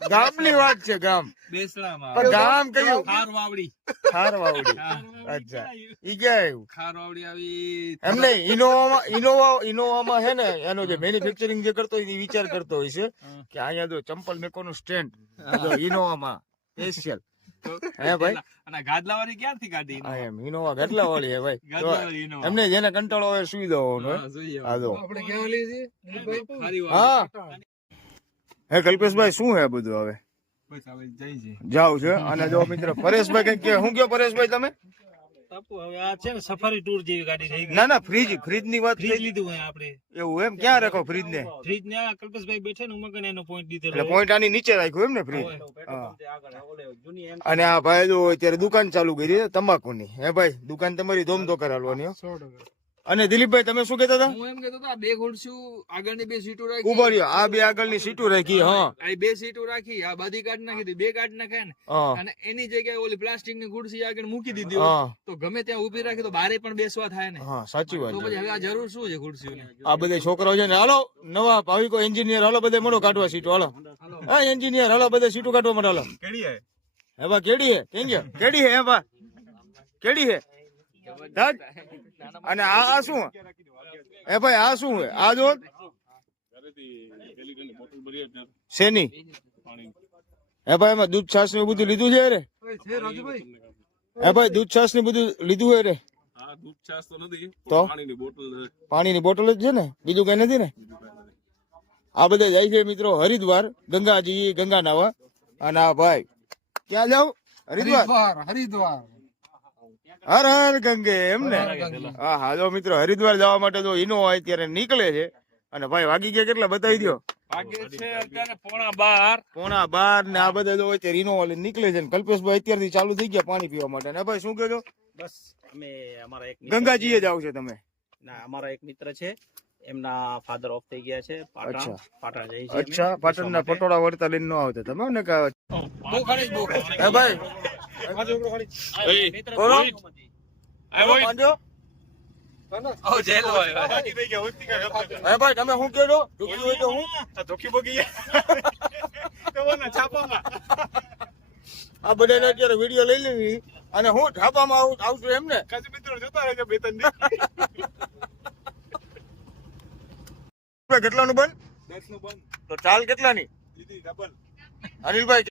ગામની વાત છે ગામ બેસલામાં પણ ગામ કયું ખારવાવડી ખારવાવડી અચ્છા ઈ ક્યાં આવ્યું ખારવાવડી આવી એમ નહીં ઇનોવામાં હે ને એનો જે મેન્યુફેક્ચરિંગ જે કરતો હોય એ વિચાર કરતો હોય છે કે અહીંયા જો ચંપલ મેકોનું સ્ટેન્ડ ઇનોવામાં સ્પેશિયલ હે ભાઈ અને ગાદલાવાળી ક્યાંથી કાઢી હા એમ ઇનોવા કેટલા વાળી હે ભાઈ ગાદલાવાળી તો ઇનોવા. એમને જેને કંટાળો આવે સુઈ દેવાનો હે જોઈએ આ જો આપણે ક્યાં લઈએ છીએ હા હે કલ્પેશભાઈ શું હે બધું હવે બસ હવે જઈ છે જાવ છે અને જો મિત્ર પરેશભાઈ કઈક કે શું કયો પરેશભાઈ તમે બાપુ હવે આ છે ને સફારી ટૂર જેવી ગાડી થઈ ગઈ. ના ના ફ્રીજ ની વાત ફ્રીજ થઈ લીધું હોય આપણે. એવું એમ ક્યાં રાખો ફ્રીજ ને ફ્રીજ ને આ કલ્પેશભાઈ બેઠે ને ઉમકને એનો પોઈન્ટ દીધેલો એટલે પોઈન્ટ આની નીચે રાખ્યું એમ ને ફ્રીજ હોય. હા. આગળ ઓલે જૂની એમ અને આ ભાઈ જો અત્યારે દુકાન ચાલુ કરી છે તમાકુની હે ભાઈ દુકાન તમારી ધોમ તો કરાવવાની હો. 100%. અને દિલીપભાઈ તમે શું કહેતા હતા હું એમ કેતો હતો આ બે ખુરશીઓ આગળની બે સીટો રાખી ઉભો રહ્યો આ બે આગળની સીટો રાખી હા આ બે સીટો રાખી આ બધી કાઢ નાખી હતી બે કાઢ નાખ્યા ને હા અને એની જગ્યાએ ઓલી પ્લાસ્ટિક ની ખુરશી આગળ મૂકી દીધી હા હોત તો ગમે ત્યાં ઉભી રાખી તો બારે પણ બેસવા થાય ને હા સાચી વાત તો છે. પછી હવે આ જરૂર શું છે ખુરશીઓની આ બધા છોકરાઓ છે ને હાલો નવા ભાવિકો એન્જિનિયર હાલો બધે મળો કાઢવા સીટો હાલો હા એન્જિનિયર હાલો બધે સીટો કાઢવા માટે હાલો હે બા કેડી હે કેંગે કેડી હે હે બા કેડી હે ધડ. અને આ શું હે ભાઈ આ શું હે આ જો શેની હે ભાઈ એમાં દૂધ છાશ ને એવું બધું લીધું છે રે ઓય, છે રાજુભાઈ હે ભાઈ દૂધ છાશ ને બધું લીધું હોય રે તો પાણીની બોટલ જ છે ને બીજું કઈ નથી ને આ બધા જાય છે મિત્રો હરિદ્વાર ગંગાજી ગંગા નાવા અને આ ભાઈ ક્યાં જાવ હરિદ્વાર હરિદ્વાર હર હર ગંગે એમ ને હા હા જો મિત્રો હરિદ્વાર જવા માટે તો ઇનોવા અત્યારે નીકળે છે અને ભાઈ વાગી ગયા કેટલા બતાવી દો વાગે છે અત્યારે 11:30 12:30 ને આ બધા જો અત્યારે ઇનોવા લઈને નીકળે છે ને કલ્પેશભાઈ અત્યારથી ચાલુ થઈ ગયા પાણી પીવા માટે ને ભાઈ શું કહેજો બસ અમે અમારા એક ગંગાજીએ જાવ છો તમે ના અમારા એક મિત્ર છે એમના ફાધર ઓફ થઈ ગયા છે અચ્છા. પાટણ જઈ છે અચ્છા પાટણના પટોળા વળતા લઈને ન આવતા તમે ને કે બહુ ખરી બહુ હે ભાઈ બોલો વાંધો? ઓ જેલ હોય હે ભાઈ તમે શું કહેજો દુખી હોય તો હું આ બધાને અત્યારે વિડીયો લઈ લેવી અને હું ઢાબામાં આવશું એમ ને કેટલાનું બંધ તો ચાલ કેટલાની અનિલભાઈ